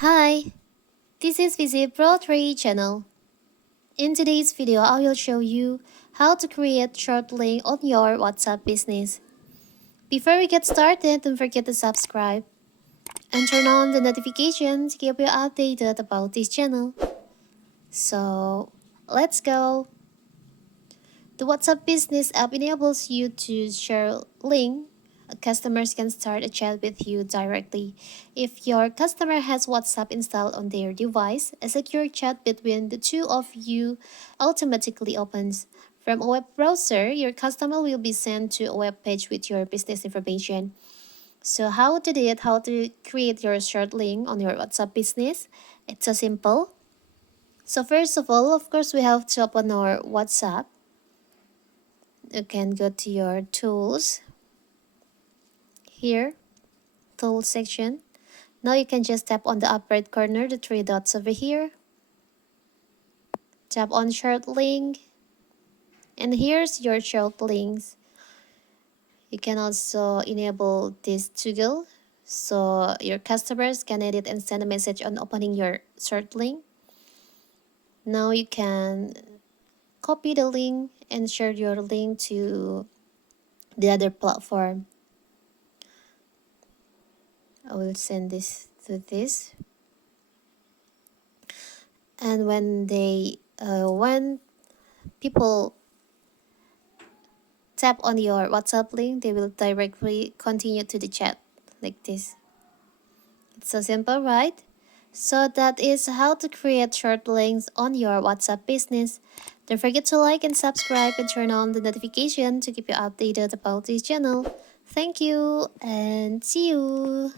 Hi, this is Visit Pro 3 channel. In today's video, I will show you how to create short link on your WhatsApp business. Before we get started, don't forget to subscribe and turn on the notification to keep you updated about this channel. So, let's go. The WhatsApp business app enables you to share link. Customers can start a chat with you directly. If your customer has WhatsApp installed on their device, a secure chat between the two of you automatically opens. From a web browser, your customer will be sent to a web page with your business information. So how to do it, how to create your short link on your WhatsApp business? It's so simple. So first of all, of course, we have to open our WhatsApp. You can go to your tools here, tools section. Now you can just tap on the upper right corner, the three dots over here. Tap on short link. And here's your short links. You can also enable this toggle so your customers can edit and send a message on opening your short link. Now you can copy the link and share your link to the other platform. I will send this to this. And when people tap on your WhatsApp link, they will directly continue to the chat like this. It's so simple, right? So that is how to create short links on your WhatsApp business. Don't forget to like and subscribe and turn on the notification to keep you updated about this channel. Thank you and see you.